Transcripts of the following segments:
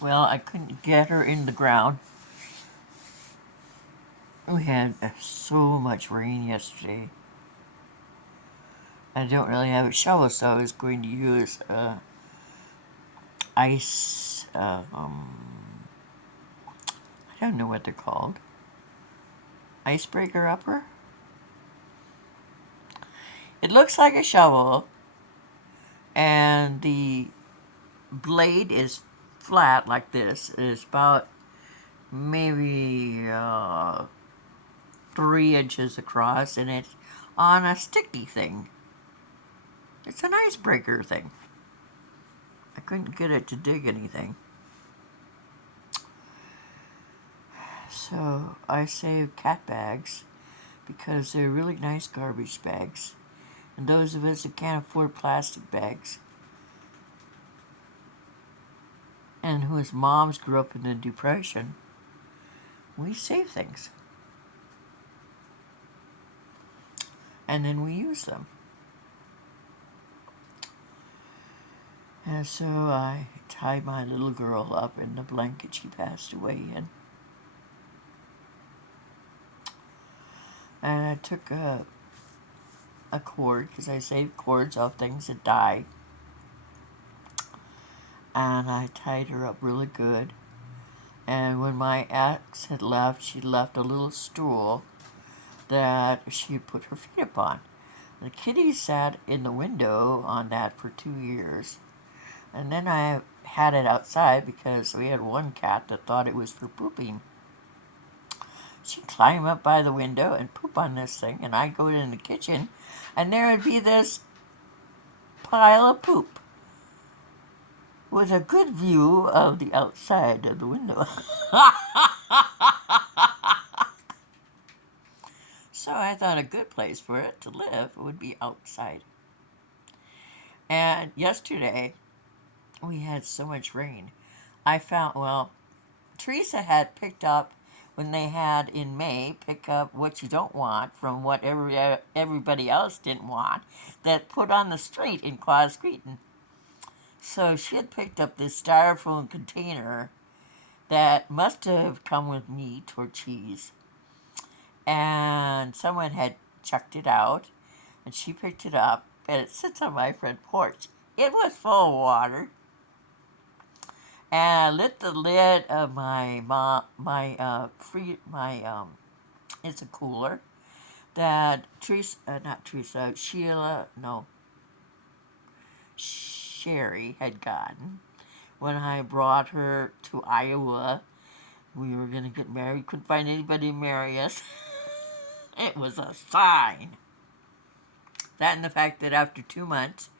Well, I couldn't get her in the ground. We had so much rain yesterday. I don't really have a shovel, so I was going to use ice. I don't know what they're called. Icebreaker upper. It looks like a shovel, and the blade is flat like this. It's about maybe 3 inches across, and it's on a sticky thing. It's an icebreaker thing. I couldn't get it to dig anything. So I saved cat bags because they're really nice garbage bags. And those of us that can't afford plastic bags and whose moms grew up in the Depression, we save things. And then we use them. And so I tied my little girl up in the blanket she passed away in. And I took a cord, because I save cords off things that die. And I tied her up really good. And when my ex had left, she left a little stool that she put her feet upon. The kitty sat in the window on that for 2 years. And then I had it outside because we had one cat that thought it was for pooping. She'd climb up by the window and poop on this thing, and I'd go in the kitchen, and there would be this pile of poop with a good view of the outside of the window. So I thought a good place for it to live would be outside. And yesterday, we had so much rain. I found, well, Teresa had picked up, when they had in May, pick up what you don't want from what everybody else didn't want, that put on the street in Quasqueton. So she had picked up this styrofoam container that must have come with meat or cheese. And someone had chucked it out, and she picked it up, and it sits on my front porch. It was full of water. And I lit the lid of it's a cooler that Sherry had gotten when I brought her to Iowa. We were going to get married. We couldn't find anybody to marry us. It was a sign. That and the fact that after 2 months,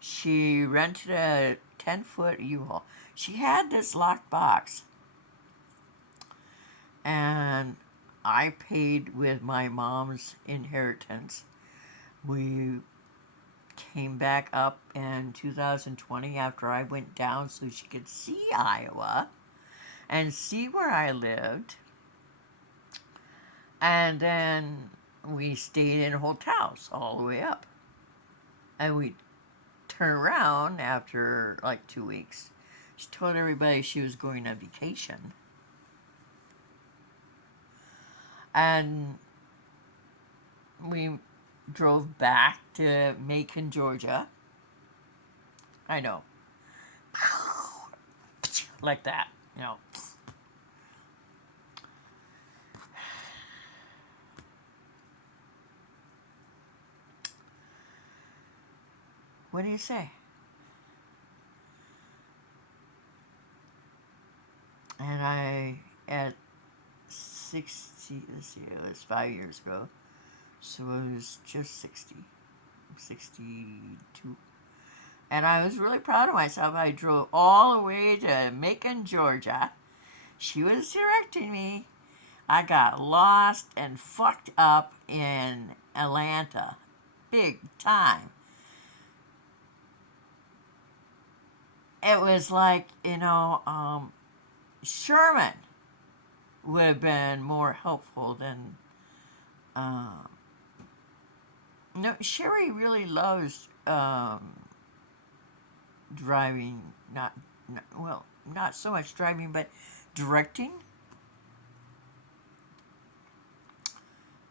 she rented a 10-foot U-Haul. She had this locked box, and I paid with my mom's inheritance. We came back up in 2020 after I went down so she could see Iowa and see where I lived. And then we stayed in hotels all the way up. And we turned around after like 2 weeks. She told everybody she was going on vacation. And we drove back to Macon, Georgia. I know. Like that, you know. What do you say? And I, at 60, let's see, it was 5 years ago, so it was just 60, 62. And I was really proud of myself. I drove all the way to Macon, Georgia. She was directing me. I got lost and fucked up in Atlanta. Big time. It was like, Sherman would have been more helpful than. No, Sherry really loves driving, not well, not so much driving, but directing,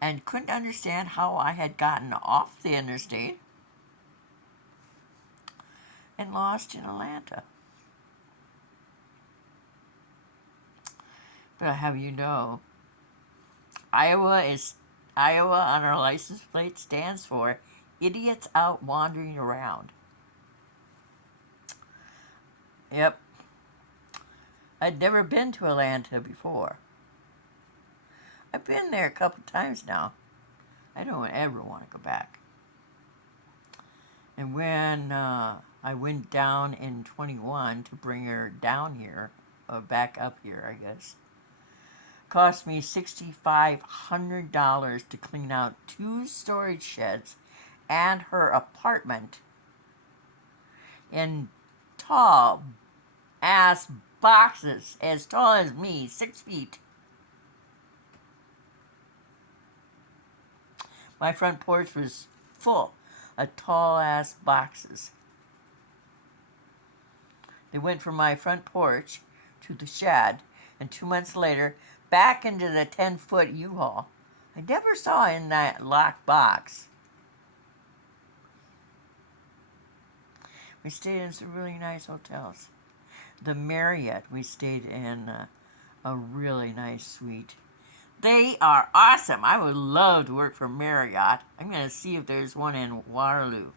and couldn't understand how I had gotten off the interstate and lost in Atlanta. But I have you know, Iowa on our license plate stands for idiots out wandering around. Yep. I'd never been to Atlanta before. I've been there a couple times now. I don't ever want to go back. And when I went down in 21 to bring her down here, or back up here, I guess, cost me $6,500 to clean out 2 storage sheds and her apartment in tall ass boxes as tall as me, 6 feet. My front porch was full of tall ass boxes. They went from my front porch to the shed, and 2 months later, back into the 10-foot U-Haul. I never saw in that locked box. We stayed in some really nice hotels. The Marriott, we stayed in a really nice suite. They are awesome. I would love to work for Marriott. I'm going to see if there's one in Waterloo.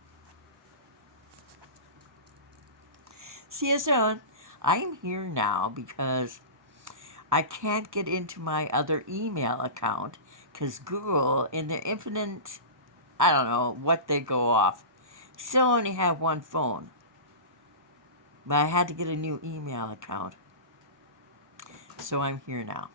See you soon. I'm here now because I can't get into my other email account because Google, in their infinite, I don't know what they go off, still only have one phone. But I had to get a new email account. So I'm here now.